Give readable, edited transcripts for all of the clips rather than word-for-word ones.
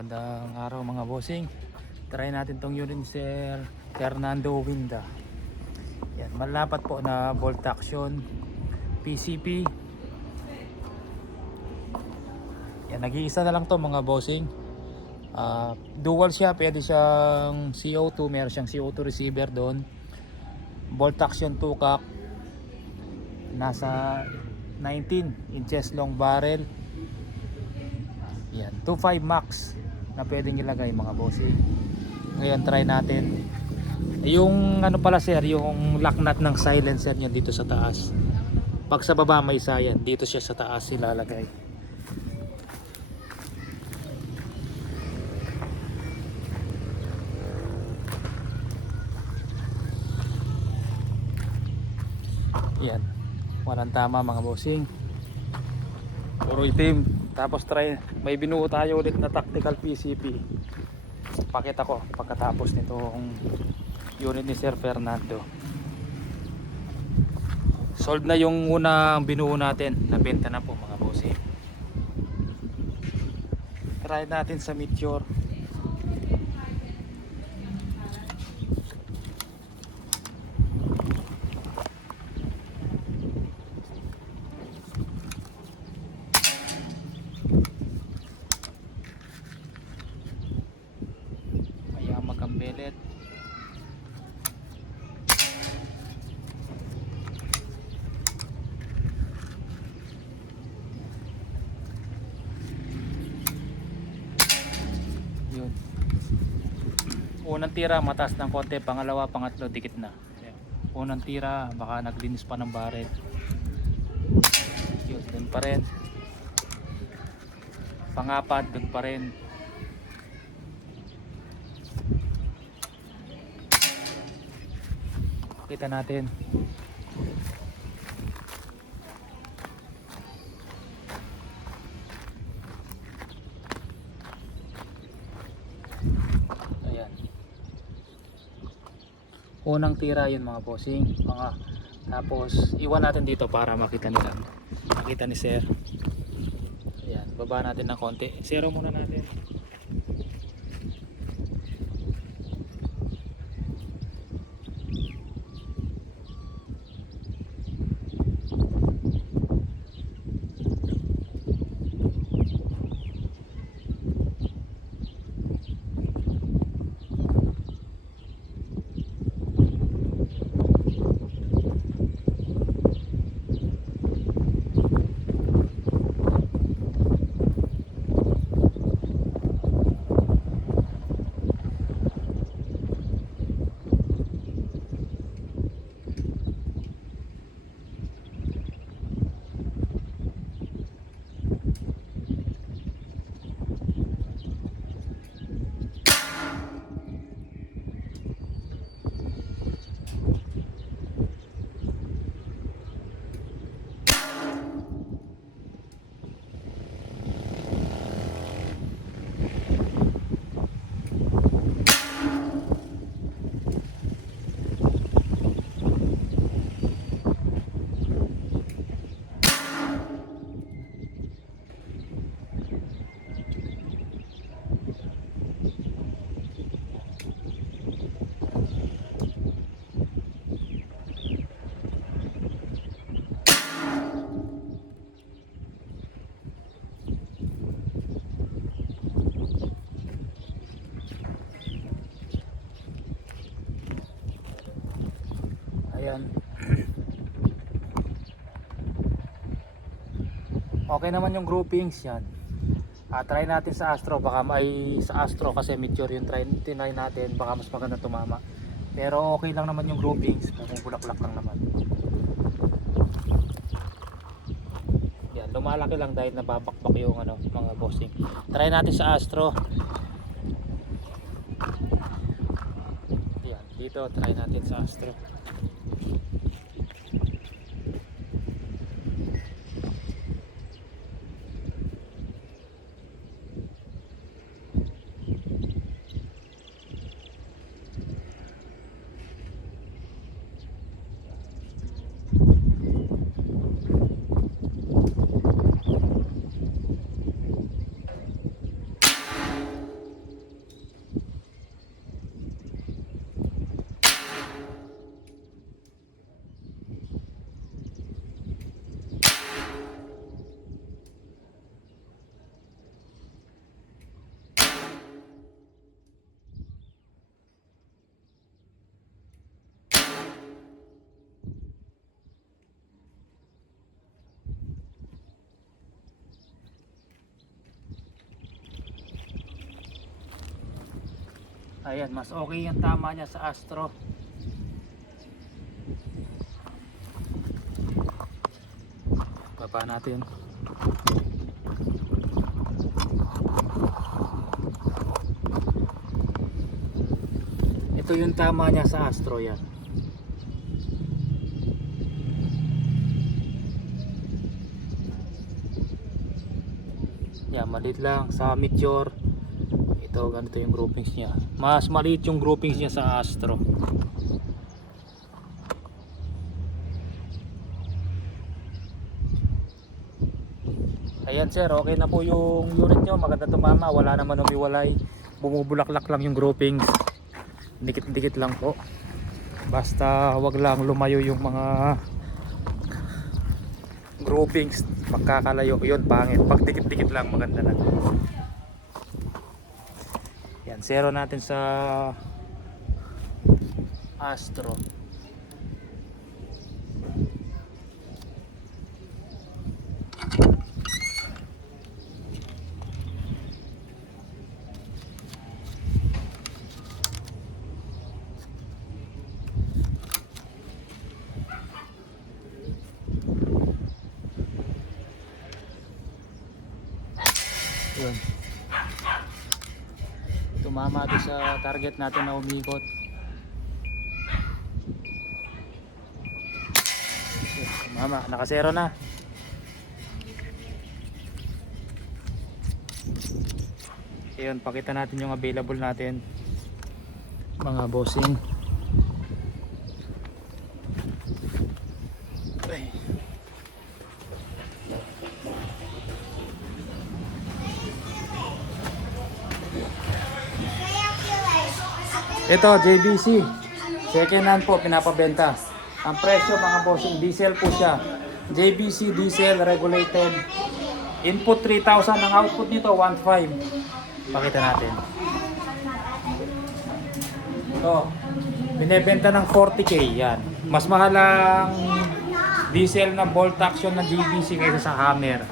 Magandang araw mga bossing. Try natin tong unit ni Sir Fernando Winda. Yan, malapat po na bolt action PCP. Yan, nag-iisa na lang to mga bossing. Dual siya, pwede siyang CO2, meron siyang CO2 receiver doon. Bolt action 2 cock. Nasa 19 inches long barrel. Yan, 2.5 max na pwedeng ilagay mga bossing. Ngayon try natin. Yung ano pala sir, yung lock nut ng silencer niya dito sa taas. Pag sa baba may isa yan, dito siya sa taas ilalagay. Yan, walang tama mga bossing. Puro itim. Tapos try, may binuo tayo ulit na tactical PCP. Pakita ko pagkatapos nitong unit ni Sir Fernando. Sold na yung unang binuo natin, nabenta na po mga bossing. Try natin sa Meteor. Belet. Yun. Unang tira mataas ng konti, pangalawa, pangatlo dikit na. Unang tira baka naglinis pa ng barrel. Yun, dun pa rin. Pangapat, dun pa rin. Kita natin. Ayan. Unang tira yun mga bossing. Tapos iwan natin dito para makita nila. Makita ni sir. Ayan, baba natin ng konti. Zero muna natin. Ayan. Okay naman yung groupings yan. Try natin sa Astro, baka may sa Astro kasi Meteor yung tinry natin, baka mas maganda tumama. Pero okay lang naman yung groupings, kung bulaklak lang naman. Yan, lumalaki lang dahil nababakbak yung mga bossing. Try natin sa Astro. Yan, dito try natin sa Astro. Ayan, mas okay yung tama niya sa Astro. Baba natin. Ito yung tama niya sa Astro yan. Yan, maliit lang sa Meteor. Ito, ganito yung groupings niya. Mas maliit yung groupings niya sa Astro. Ayan sir, okay na po yung unit nyo. Maganda tumama, wala naman umiwalay. Bumubulaklak lang yung groupings. Dikit-dikit lang po. Basta wag lang lumayo yung mga groupings. Pagkakalayo, yun pangit. Pag dikit-dikit lang, maganda na. Yan, zero natin sa Astro. Yun. Tumama doon sa target natin na umikot. Tumama, nakasero na. Yun, pakita natin yung available natin mga bossing. Ito, JBC. Second hand po, pinapabenta. Ang presyo mga bossing, diesel po siya. JBC diesel regulated. Input 3,000, ang output nito 1,500. Pakita natin. Ito, binebenta ng 40k yan. Mas mahal ang diesel na bolt action ng JBC kaysa sa Hammer.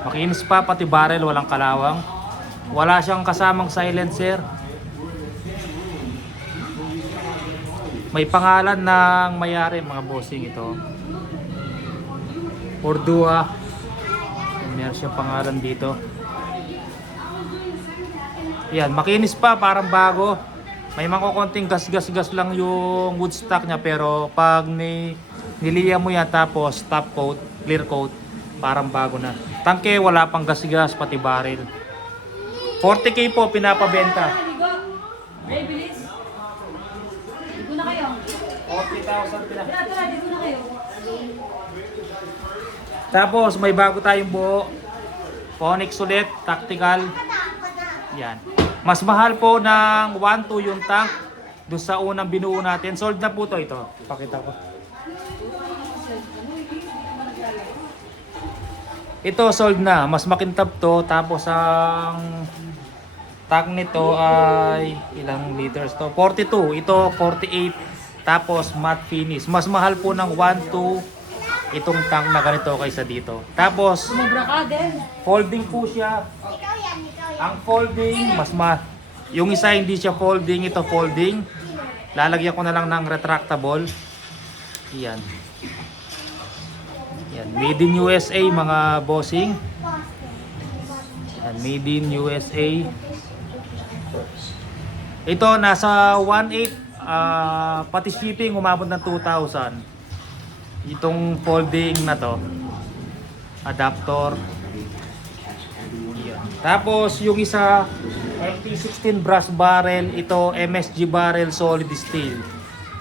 Makinis pa, pati barrel, walang kalawang. Wala siyang kasamang silencer. May pangalan ng may-ari mga bossing ito. Ordua. Meron siyang pangalan dito. Yan, makinis pa, parang bago. May mga konting gas-gas-gas lang yung wood stock niya, pero pag niliya mo yan tapos top coat, clear coat, parang bago na. Tangke, wala pang gas-gas, pati barrel. 40k po pinapabenta. Ay, bilis. Dito na kayo. 40,000 pinapabenta. Tara, dito na kayo. Tapos may bago tayong buo. Onyx ulit, tactical. Yan. Mas mahal po ng 1.2 yung tank doon sa unang binuo natin. Sold na po ito. Pakita ko. Ito sold na. Mas makintab to. Tapos ang tank nito ay ilang liters to? 42. Ito 48. Tapos matte finish. Mas mahal po ng 1.2 itong tank na ganito kaysa dito. Tapos Sumobra ka din. folding po siya. Ang folding mas yung isa hindi siya folding, ito folding. Lalagyan ko na lang ng retractable. Yan. Yan, made in USA mga bossing. Yan, made in USA. Ito nasa 1.8, pati shipping umabot ng 2,000. Itong folding na to, adapter. Yan. Tapos yung isa MT16 brass barrel, ito MSG barrel solid steel.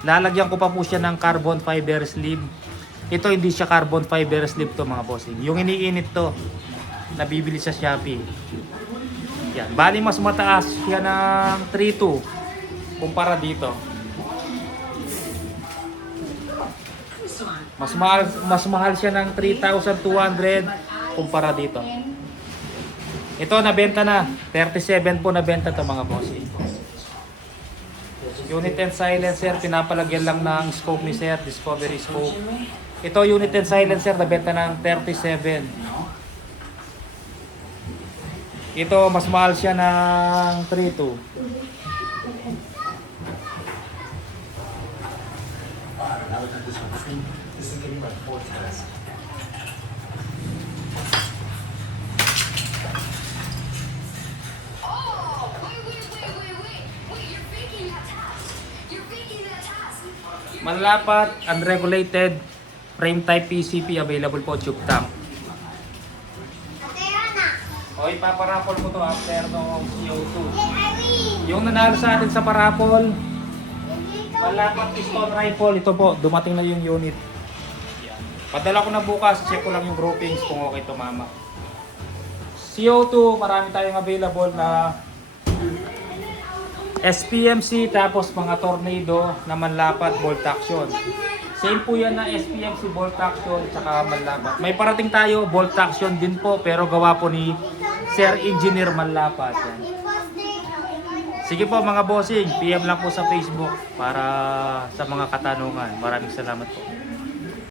Lalagyan ko pa po siya ng carbon fiber sleeve. Ito hindi siya carbon fiber sleeve to mga bossing. Yung iniinit to, nabibili sa Shopee. Yan. Bali mas mataas siya ng 3.2 kumpara dito. Mas mahal siya ng 3,200 kumpara dito. Ito nabenta na. 37 po nabenta to mga bossing. Unit and silencer, pinapalagyan lang ng scope ni sir, discovery scope. Ito unit and silencer, nabenta ng 37. Ito, mas mahal siya ng 3.2. Oh, wait, you're faking that task. You're faking that task. Manlapat, unregulated, frame type PCP, available po, tube tank. O, ipaparapol mo to after no CO2. Yung nanalo sa atin sa parapol, manlapat piston rifle, ito po, dumating na yung unit. Yan. Padala ko na bukas, check ko lang yung groupings kung okay to mama. CO2, marami tayong available na SPMC, tapos mga tornado na manlapat bolt action. Same po yan na SPMC bolt action tsaka manlapat. May parating tayo bolt action din po pero gawa po ni Sir Engineer Manlapat. Yan. Sige po mga bossing, PM lang po sa Facebook para sa mga katanungan. Maraming salamat po.